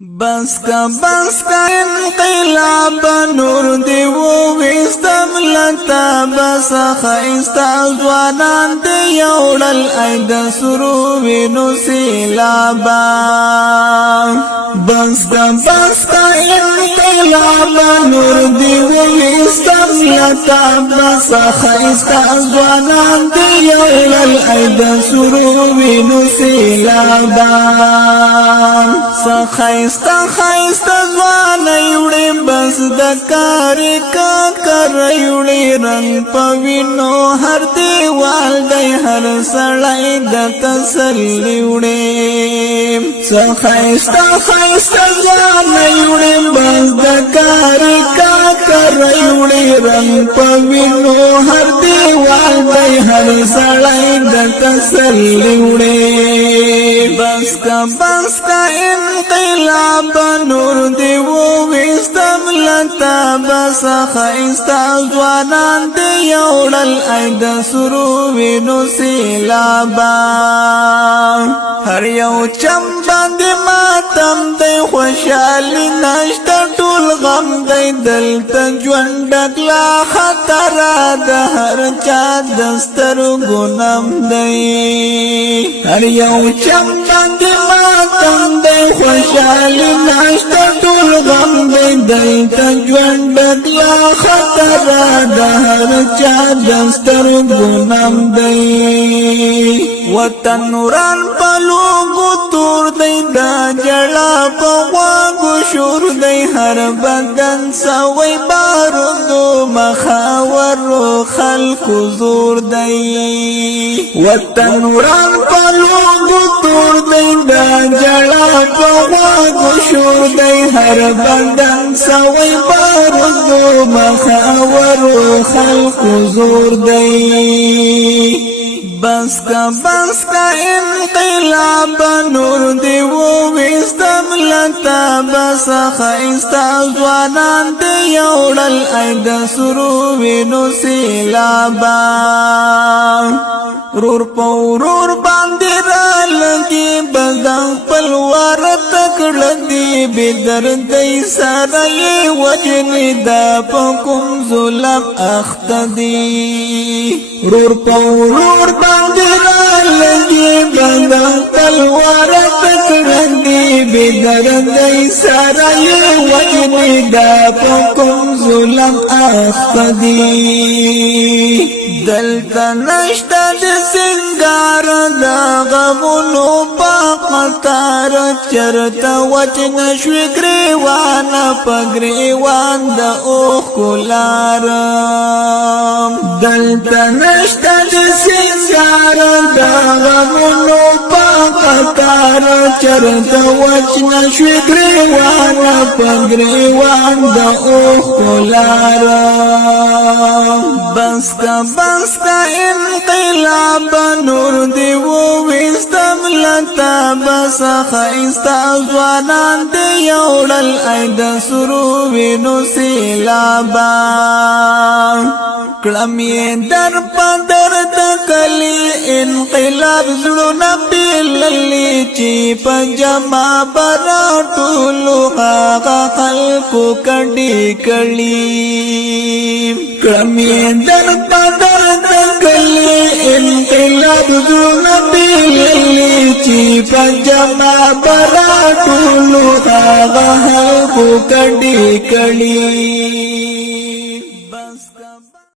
بس کا انقلاب نور دی وستم لتا بس خیستا زوانان دی یوڑل اید سروینو سیلابا بس کا انقلاب نور دی وستم لتا بس خیستا زوانان دی یوڑل اید سروینو سیلابا خیستا زوانا یوڑی بس دکاری کاکر یوڑی رنگ پوینو ہر دیوال دی ہر سڑائی دا تسلی یوڑی خیستا زوانا یوڑی بس دکاری کاکر یوڑی رنگ پوینو ہر دیوال دی ہر سڑائی دا تسلی یوڑی بس کا انقلاب نور دی وستم لتا بس خیستا زوانان دی یوڑل اید سروینو سیلابا هر یو چمبان دی ماتم دی خوشالی نشتا ټول غم دی دلتا جوندک لا خطر دا هر چا دستر گنم دی هر یو چمبان دی ماتم دی خوشالی ناشتا ټول غم دی دلتا ژوندک لا خطر د هر چا دستر ګنام دی وطن وران پلوګو تور دی دا جړه په غوږو شور دی هر بدن سوی بارودو مخاور خلق زور دی وطن وران پلوګو تور دی دا جړه په غوږو شور دی هر بدن سوی بارودو مخاور خلق زور دی بس کا انقلاب نور دی وستم لتا بس خیستا زوانان دی یوڑل اید سروینو سیلابا رور پورور باندی رالگی بدن پلوار تکڑ دی بدر دی سرائی وجنی دا پکم ظلم اخت دی رور پورور باندی رالگی بدن پلوار تکڑ دی بدر دی سرائی وجنی دا پکم ظلم اخت دی دلتا نشتا دی سنگار دا غمونو پا قطار چرتا وچن شوی گریوان پا گریوان دا اوخ کلار دلتا نشتا دی سنگار دا غمونو پا قطار چرتا وچن شوی گریوان پا گریوان دا اوخ کلار بس کا انقلاب نور دی وستم لتا بس خیستا زوانان دی یوڑل اید سروینو سیلابا کلمی در پدر دکلی انقلاب زڑو نبی للی چی پجما برا ٹولو خاقا خلقو کڑی کڑی کلمی در پدر دکلی انقلاب زڑو نبی للی چی پجما برا ٹولو خاقا خلقو کڑی کڑی